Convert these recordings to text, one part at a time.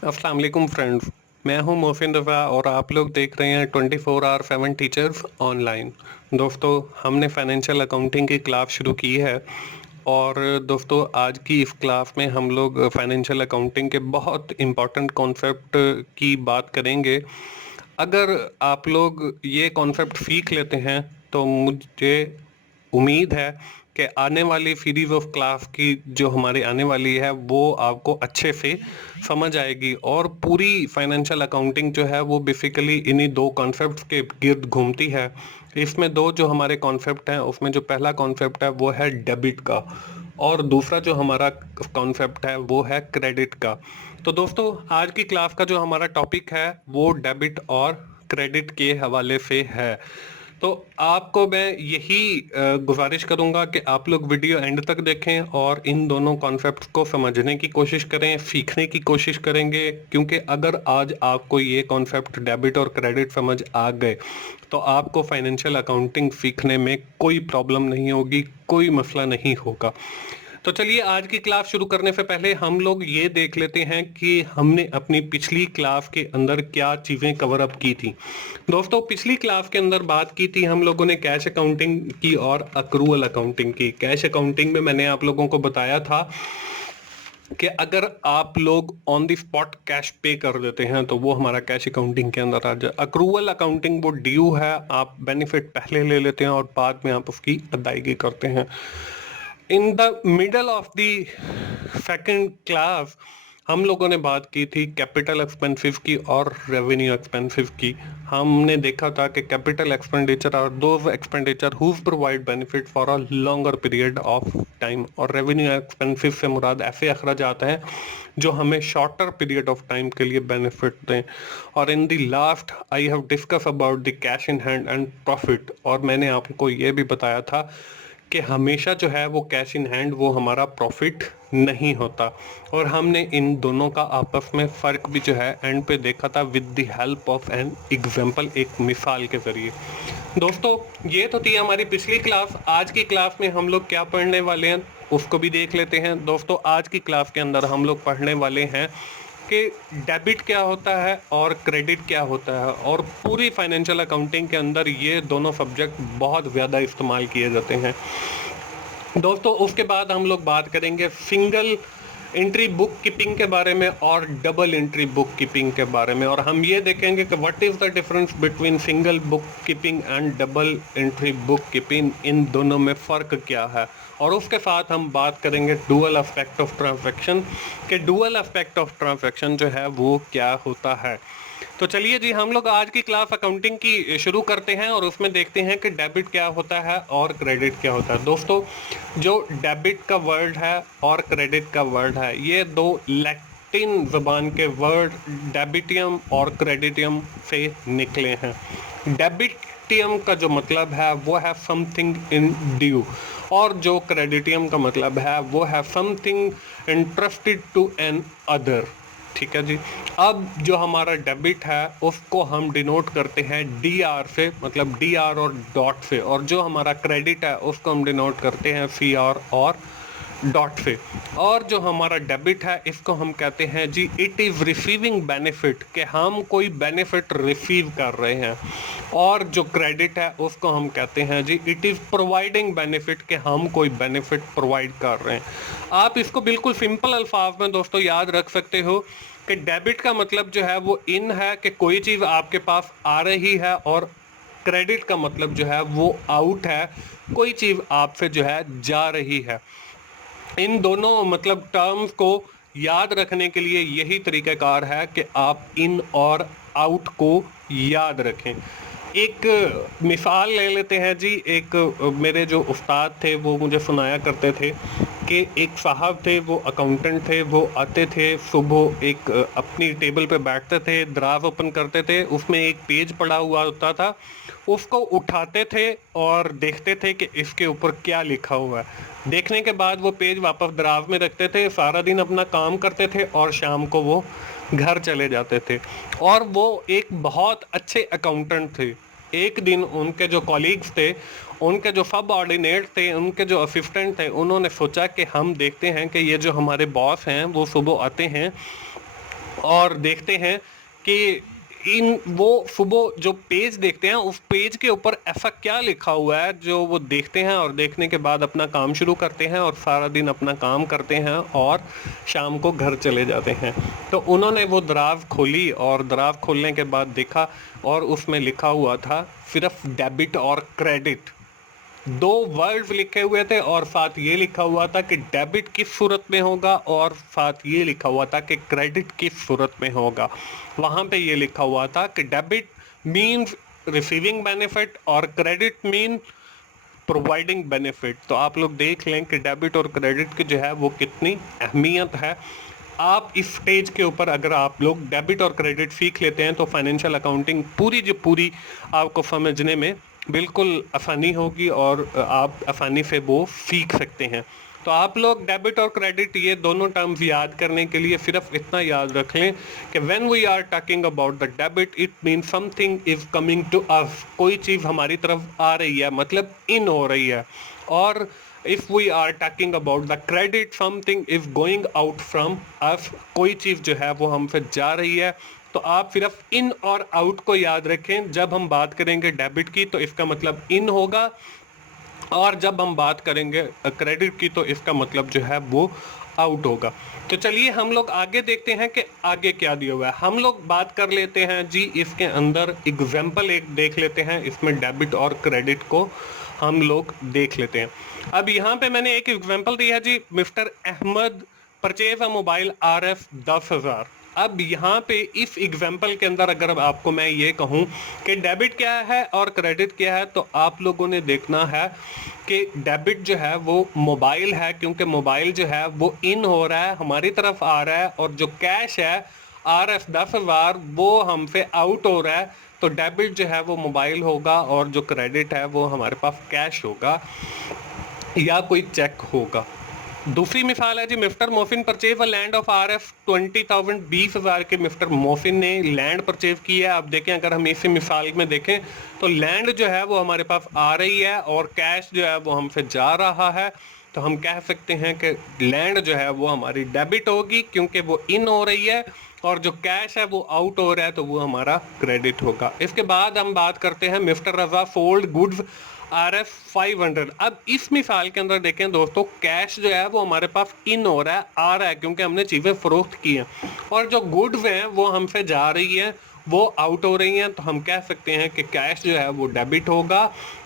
अस्सलाम वालेकुम फ्रेंड्स। मैं हूं मोहसिन रफ़ा और आप लोग देख रहे हैं 24/7 टीचर्स ऑनलाइन। दोस्तों, हमने फाइनेंशियल अकाउंटिंग की क्लास शुरू की है और दोस्तों आज की इस क्लास में हम लोग फाइनेंशियल अकाउंटिंग के बहुत इम्पोर्टेंट कॉन्सेप्ट की बात करेंगे। अगर आप लोग ये कॉन्सेप्ट सीख लेते हैं तो मुझे उम्मीद है कि आने वाली सीरीज ऑफ क्लास की जो हमारी आने वाली है वो आपको अच्छे से समझ आएगी और पूरी फाइनेंशियल अकाउंटिंग जो है वो बेसिकली इन्हीं दो कॉन्सेप्ट्स के गिर्द घूमती है। इसमें दो जो हमारे कॉन्सेप्ट हैं उसमें जो पहला कॉन्सेप्ट है वो है डेबिट का और दूसरा जो हमारा कॉन्सेप्ट है वो है क्रेडिट का। तो दोस्तों आज की क्लास का जो हमारा टॉपिक है वो डेबिट और क्रेडिट के हवाले से है। तो आपको मैं यही गुजारिश करूंगा कि आप लोग वीडियो एंड तक देखें और इन दोनों कॉन्सेप्ट्स को समझने की कोशिश करें, सीखने की कोशिश करेंगे, क्योंकि अगर आज आपको ये कॉन्सेप्ट डेबिट और क्रेडिट समझ आ गए तो आपको फाइनेंशियल अकाउंटिंग सीखने में कोई प्रॉब्लम नहीं होगी, कोई मसला नहीं होगा। तो चलिए आज की क्लास शुरू करने से पहले हम लोग ये देख लेते हैं कि हमने अपनी पिछली क्लास के अंदर क्या चीज़ें कवर अप की थी। दोस्तों पिछली क्लास के अंदर बात की थी हम लोगों ने कैश अकाउंटिंग की और अक्रूवल अकाउंटिंग की। कैश अकाउंटिंग में मैंने आप लोगों को बताया था कि अगर आप लोग ऑन द स्पॉट कैश पे कर देते हैं तो वो हमारा कैश अकाउंटिंग के अंदर आ जाए। अक्रूवल अकाउंटिंग वो ड्यू है, आप बेनिफिट पहले ले लेते हैं और बाद में आप उसकी अदायगी करते हैं। In the middle of the second class हम लोगों ने बात की थी कैपिटल एक्सपेंसिव की और रेवेन्यू एक्सपेंसिव की। हमने देखा था कि capital expenditure are those expenditure whose provide benefit for a longer period of time और रेवेन्यू एक्सपेंसिव से मुराद ऐसे अखराजात हैं जो हमें शॉर्टर पीरियड ऑफ टाइम के लिए बेनिफिट दें। और in the last I have discuss about the cash in hand and profit और मैंने आपको ये भी बताया था कि हमेशा जो है वो कैश इन हैंड वो हमारा प्रॉफिट नहीं होता और हमने इन दोनों का आपस में फ़र्क भी जो है एंड पे देखा था with the help of an example, एक मिसाल के ज़रिए। दोस्तों ये तो थी हमारी पिछली क्लास। आज की क्लास में हम लोग क्या पढ़ने वाले हैं उसको भी देख लेते हैं। दोस्तों आज की क्लास के अंदर हम लोग पढ़ने वाले हैं कि डेबिट क्या होता है और क्रेडिट क्या होता है और पूरी फाइनेंशियल अकाउंटिंग के अंदर ये दोनों सब्जेक्ट बहुत ज़्यादा इस्तेमाल किए जाते हैं। दोस्तों उसके बाद हम लोग बात करेंगे सिंगल एंट्री बुक कीपिंग के बारे में और डबल एंट्री बुक कीपिंग के बारे में और हम ये देखेंगे कि what is the difference between single book keeping and double entry book keeping, इन दोनों में फ़र्क क्या है। और उसके साथ हम बात करेंगे डुअल एस्पेक्ट ऑफ ट्रांजैक्शन कि डुअल एस्पेक्ट ऑफ ट्रांजैक्शन जो है वो क्या होता है। तो चलिए जी हम लोग आज की क्लास अकाउंटिंग की शुरू करते हैं और उसमें देखते हैं कि डेबिट क्या होता है और क्रेडिट क्या होता है। दोस्तों जो डेबिट का वर्ड है और क्रेडिट का वर्ड है ये दो लैटिन ज़बान के वर्ड डेबिटियम और क्रेडिटियम से निकले हैं। डेबिटियम का जो मतलब है वो है समथिंग इन ड्यू और जो क्रेडिटियम का मतलब है वो है something interested to another. ठीक है जी। अब जो हमारा डेबिट है उसको हम डिनोट करते हैं डी आर से, मतलब डी आर और डॉट से, और जो हमारा क्रेडिट है उसको हम डिनोट करते हैं सी आर और डॉट से। और जो हमारा डेबिट है इसको हम कहते हैं जी इट इज़ रिसीविंग बेनिफिट, कि हम कोई बेनिफिट रिसीव कर रहे हैं। और जो क्रेडिट है उसको हम कहते हैं जी इट इज़ प्रोवाइडिंग बेनिफिट, कि हम कोई बेनिफिट प्रोवाइड कर रहे हैं। आप इसको बिल्कुल सिंपल अल्फाज में दोस्तों याद रख सकते हो कि डेबिट का मतलब जो है वो इन है कि कोई चीज़ आपके पास आ रही है और क्रेडिट का मतलब जो है वो आउट है, कोई चीज़ आपसे जो है जा रही है। इन दोनों मतलब टर्म्स को याद रखने के लिए यही तरीक़ाकार है कि आप इन और आउट को याद रखें। एक मिसाल ले लेते हैं जी। एक मेरे जो उस्ताद थे वो मुझे सुनाया करते थे कि एक साहब थे, वो अकाउंटेंट थे, वो आते थे सुबह, एक अपनी टेबल पे बैठते थे, दराज ओपन करते थे, उसमें एक पेज पड़ा हुआ होता था, उसको उठाते थे और देखते थे कि इसके ऊपर क्या लिखा हुआ है। देखने के बाद वो पेज वापस दराज में रखते थे, सारा दिन अपना काम करते थे और शाम को वो घर चले जाते थे। और वो एक बहुत अच्छे अकाउंटेंट थे। एक दिन उनके जो कॉलीग्स थे, उनके जो सब ऑर्डिनेट थे, उनके जो असिस्टेंट थे, उन्होंने सोचा कि हम देखते हैं कि ये जो हमारे बॉस हैं वो सुबह आते हैं और देखते हैं कि इन वो सुबह जो पेज देखते हैं उस पेज के ऊपर ऐसा क्या लिखा हुआ है जो वो देखते हैं, और देखने के बाद अपना काम शुरू करते हैं और सारा दिन अपना काम करते हैं और शाम को घर चले जाते हैं। तो उन्होंने वो दराज खोली और दराज खोलने के बाद देखा और उसमें लिखा हुआ था सिर्फ डेबिट और क्रेडिट, दो वर्ड्स लिखे हुए थे और साथ ये लिखा हुआ था कि डेबिट किस सूरत में होगा और साथ ये लिखा हुआ था कि क्रेडिट किस सूरत में होगा। वहाँ पे ये लिखा हुआ था कि डेबिट मीन्स रिसीविंग बेनिफिट और क्रेडिट मीन प्रोवाइडिंग बेनिफिट। तो आप लोग देख लें कि डेबिट और क्रेडिट की जो है वो कितनी अहमियत है। आप इस स्टेज के ऊपर अगर आप लोग डेबिट और क्रेडिट सीख लेते हैं तो फाइनेंशियल अकाउंटिंग पूरी जो पूरी आपको समझने में बिल्कुल आसानी होगी और आप आसानी से वो सीख सकते हैं। तो आप लोग डेबिट और क्रेडिट ये दोनों टर्म्स याद करने के लिए सिर्फ इतना याद रख लें कि when we are talking about the debit it mean something is coming to us, कोई चीज़ हमारी तरफ आ रही है, मतलब इन हो रही है। और if we are talking about the credit something is going out from us, कोई चीज़ जो है वो हमसे जा रही है। तो आप सिर्फ इन और आउट को याद रखें। जब हम बात करेंगे डेबिट की तो इसका मतलब इन होगा, और जब हम बात करेंगे क्रेडिट की तो इसका मतलब जो है वो आउट होगा। तो चलिए हम लोग आगे देखते हैं कि आगे क्या दिया हुआ है। हम लोग बात कर लेते हैं जी, इसके अंदर एग्जाम्पल एक देख लेते हैं, इसमें डेबिट और क्रेडिट को हम लोग देख लेते हैं। अब यहाँ पे मैंने एक एग्जाम्पल दिया है जी, mister Ahmad purchase a mobile RF 10,000। अब यहाँ पे इस एग्जाम्पल के अंदर अगर आपको मैं ये कहूँ कि डेबिट क्या है और क्रेडिट क्या है, तो आप लोगों ने देखना है कि डेबिट जो है वो मोबाइल है, क्योंकि मोबाइल जो है वो इन हो रहा है, हमारी तरफ आ रहा है, और जो कैश है RF 10,000 वो हमसे आउट हो रहा है। तो डेबिट जो है वो मोबाइल होगा और जो क्रेडिट है वो हमारे पास कैश होगा या कोई चेक होगा। दूसरी मिसाल है जी, mister Mohsin purchase a land of RF 20,000, 20,000 के मिस्टर मोहसिन ने लैंड परचेज की है। अब देखें अगर हम इसी मिसाल में देखें तो लैंड जो है वो हमारे पास आ रही है और कैश जो है वो हमसे जा रहा है। तो हम कह सकते हैं कि लैंड जो है वो हमारी डेबिट होगी क्योंकि वो इन हो रही है, और जो कैश है वो आउट हो रहा है तो वो हमारा क्रेडिट होगा। इसके बाद हम बात करते हैं मिस्टर रजा सोल्ड गुड्स RF 500। अब इस मिसाल के अंदर देखें दोस्तों, कैश जो है वो हमारे पास इन हो रहा है, आ रहा है, क्योंकि हमने चीज़ें फरोख्त की हैं, और जो गुड्स हैं वो हमसे जा रही हैं, वो आउट हो रही हैं। तो हम कह सकते हैं कि कैश जो है वो डेबिट होगा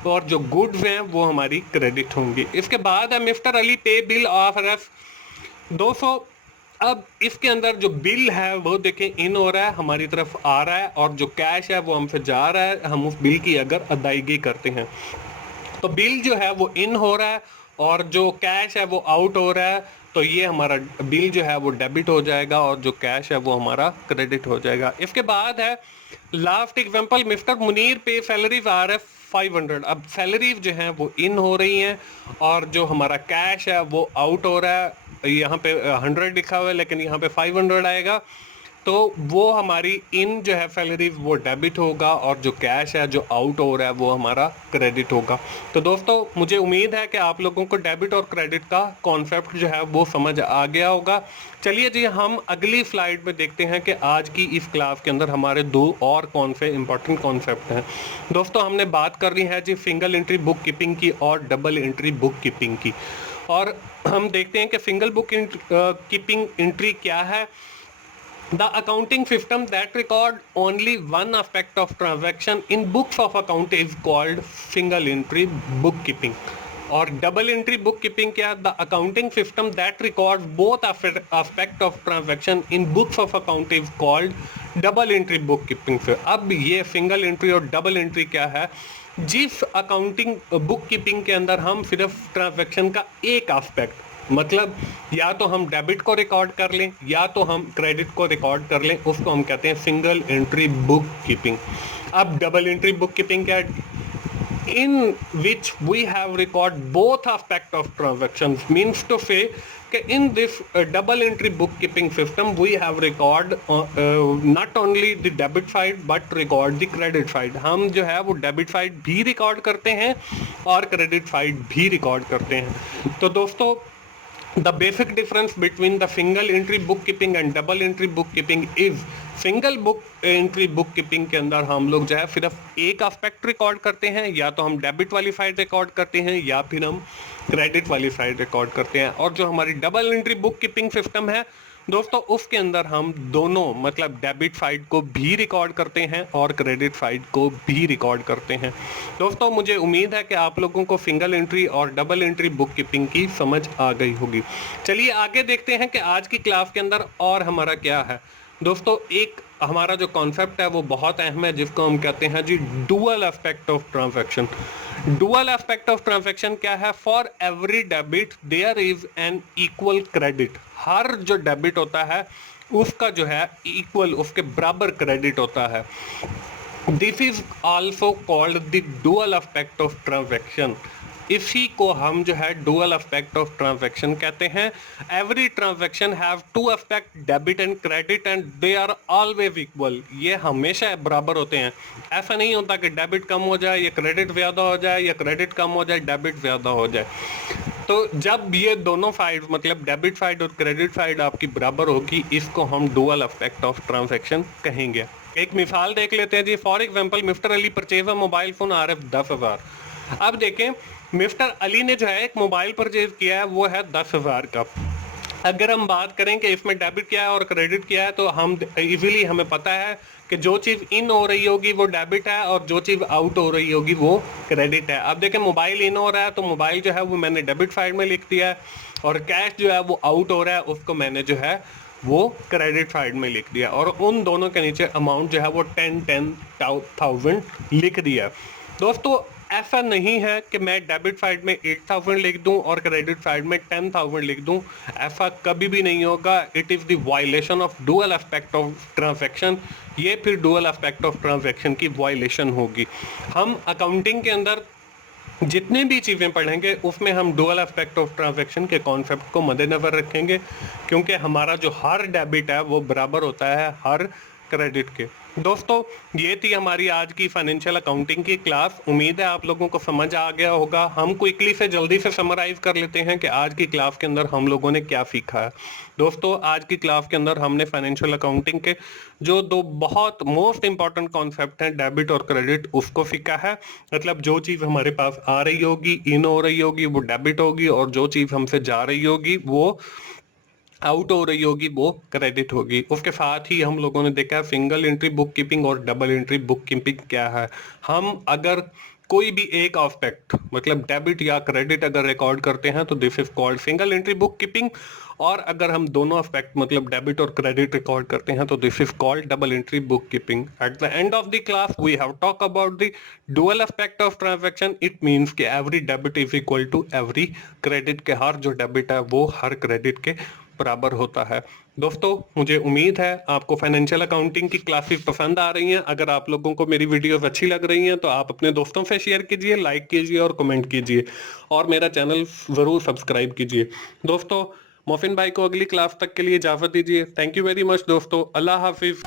और जो गुड्स हैं वो हमारी क्रेडिट होंगी। इसके बाद है मिस्टर अली पे बिल ऑफ RF 200। अब इसके अंदर जो बिल है वो देखें इन हो रहा है, हमारी तरफ आ रहा है, और जो कैश है वो हमसे जा रहा है, हम उस बिल की अगर अदायगी करते हैं। तो बिल जो है वो इन हो रहा है और जो कैश है वो आउट हो रहा है, तो ये हमारा बिल जो है वो डेबिट हो जाएगा और जो कैश है वो हमारा क्रेडिट हो जाएगा। इसके बाद है लास्ट एग्जांपल, मिस्टर मुनीर पे सैलरीज RF 500। अब सैलरीज जो हैं वो इन हो रही हैं और जो हमारा कैश है वो आउट हो रहा है। यहाँ पे 100 लिखा हुआ है लेकिन यहाँ पे 500 आएगा, तो वो हमारी इन जो है सैलरी वो डेबिट होगा और जो कैश है जो आउट हो रहा है वो हमारा क्रेडिट होगा। तो दोस्तों मुझे उम्मीद है कि आप लोगों को डेबिट और क्रेडिट का कॉन्सेप्ट जो है वो समझ आ गया होगा। चलिए जी हम अगली स्लाइड में देखते हैं कि आज की इस क्लास के अंदर हमारे दो और कौन से इंपॉर्टेंट कॉन्सेप्ट हैं। दोस्तों हमने बात करनी है जी सिंगल एंट्री बुक कीपिंग की और डबल एंट्री बुक कीपिंग की, और हम देखते हैं कि सिंगल बुक कीपिंग एंट्री क्या है। The accounting system that record only one aspect of transaction in books of account is called single entry bookkeeping. और डबल एंट्री बुक कीपिंग क्या? The accounting system that records both aspect of transaction in books of account is called double entry book keeping. से अब ये single entry और double entry क्या है? जिस accounting book keeping के अंदर हम सिर्फ ट्रांजैक्शन का एक एस्पेक्ट, मतलब या तो हम डेबिट को रिकॉर्ड कर लें या तो हम क्रेडिट को रिकॉर्ड कर लें, उसको हम कहते हैं सिंगल एंट्री बुक कीपिंग। अब डबल एंट्री बुक कीपिंग क्या है? in which we have record both aspect of transactions, means to say in this double entry bookkeeping system we have record not only the debit side but record the credit side। हम जो है वो debit side भी record करते हैं और credit side भी record करते हैं। तो दोस्तों The basic difference between the single entry bookkeeping and double entry bookkeeping is single book entry book keeping के अंदर हम लोग जो है सिर्फ एक एस्पेक्ट रिकॉर्ड करते हैं, या तो हम डेबिट वाली फाइल रिकॉर्ड करते हैं या फिर हम क्रेडिट वाली फाइल रिकॉर्ड करते हैं। और जो हमारी double entry book keeping system है दोस्तों, उसके अंदर हम दोनों मतलब डेबिट फाइल को भी रिकॉर्ड करते हैं और क्रेडिट फाइल को भी रिकॉर्ड करते हैं। दोस्तों मुझे उम्मीद है कि आप लोगों को सिंगल एंट्री और डबल एंट्री बुक कीपिंग की समझ आ गई होगी। चलिए आगे देखते हैं कि आज की क्लास के अंदर और हमारा क्या है। दोस्तों एक हमारा जो कॉन्सेप्ट है वो बहुत अहम है, जिसको हम कहते हैं जी dual aspect of transaction. Dual aspect of transaction क्या है? For every debit there is an equal credit. हर जो डेबिट होता है उसका जो है इक्वल, उसके बराबर क्रेडिट होता है। This is also called the dual aspect of transaction. इसी को हम जो है डुअल एस्पेक्ट ऑफ ट्रांजैक्शन कहते हैं। Every transaction have two aspect, debit and credit, and they are always equal. ये हमेशा बराबर होते हैं। ऐसा नहीं होता कि डेबिट कम हो जाए या क्रेडिट ज़्यादा हो जाए, या क्रेडिट कम हो जाए डेबिट ज़्यादा हो जाए। तो जब ये दोनों साइड मतलब डेबिट साइड और क्रेडिट साइड आपकी बराबर होगी, इसको हम डुअल एस्पेक्ट ऑफ ट्रांजैक्शन कहेंगे। एक मिसाल देख लेते हैं जी। For example mister Ali purchase a mobile phone RF 10,000। अब देखें मिस्टर अली ने जो है एक मोबाइल परचेज किया है, वो है 10,000 का। अगर हम बात करें कि इसमें डेबिट क्या है और क्रेडिट क्या है, तो हम इजीली हमें पता है कि जो चीज़ इन हो रही होगी वो डेबिट है और जो चीज़ आउट हो रही होगी वो क्रेडिट है। अब देखें मोबाइल इन हो रहा है तो मोबाइल जो है वो मैंने डेबिट साइड में लिख दिया है, और कैश जो है वो आउट हो रहा है उसको मैंने जो है वो क्रेडिट साइड में लिख दिया, और उन दोनों के नीचे अमाउंट जो है वो 10,000 लिख दिया। दोस्तों ऐसा नहीं है कि मैं डेबिट साइड में 8,000 लिख दूं और क्रेडिट साइड में 10,000 लिख दूं, ऐसा कभी भी नहीं होगा। It is the violation of dual aspect of transaction. ये फिर डुअल एस्पेक्ट ऑफ ट्रांजैक्शन की वायलेशन होगी। हम अकाउंटिंग के अंदर जितनी भी चीज़ें पढ़ेंगे उसमें हम डुअल एस्पेक्ट ऑफ ट्रांजैक्शन के कॉन्सेप्ट को मद्देनजर रखेंगे, क्योंकि हमारा जो हर डेबिट है वो बराबर होता है हर क्रेडिट के। दोस्तों ये थी हमारी आज की फाइनेंशियल अकाउंटिंग की क्लास। उम्मीद है आप लोगों को समझ आ गया होगा। हम क्विकली से जल्दी से समराइज कर लेते हैं कि आज की क्लास के अंदर हम लोगों ने क्या सीखा है। दोस्तों आज की क्लास के अंदर हमने फाइनेंशियल अकाउंटिंग के जो दो बहुत मोस्ट इंपॉर्टेंट कॉन्सेप्ट हैं डेबिट और क्रेडिट, उसको सीखा है। मतलब जो चीज़ हमारे पास आ रही होगी, इन हो रही होगी, वो डेबिट होगी, और जो चीज़ हमसे जा रही होगी वो आउट हो रही होगी वो क्रेडिट होगी। उसके साथ ही हम लोगों ने देखा सिंगल एंट्री बुक कीपिंग और डबल एंट्री बुक कीपिंग क्या है। हम अगर कोई भी एक एस्पेक्ट मतलब डेबिट या क्रेडिट अगर रिकॉर्ड करते हैं तो this is called single entry book keeping, और अगर हम दोनों एस्पेक्ट मतलब डेबिट और क्रेडिट रिकॉर्ड करते हैं तो this is called double entry book keeping. At the end of the class we have talk about the dual aspect of transaction. It means कि every debit is equal to every credit, के हर जो debit है वो हर credit के बराबर होता है। दोस्तों मुझे उम्मीद है आपको फाइनेंशियल अकाउंटिंग की क्लासेस पसंद आ रही हैं। अगर आप लोगों को मेरी वीडियोस अच्छी लग रही हैं तो आप अपने दोस्तों से शेयर कीजिए, लाइक कीजिए और कमेंट कीजिए, और मेरा चैनल ज़रूर सब्सक्राइब कीजिए। दोस्तों मोफिन भाई को अगली क्लास तक के लिए इजाज़त दीजिए। थैंक यू वेरी मच दोस्तों। अल्लाह हाफिज़।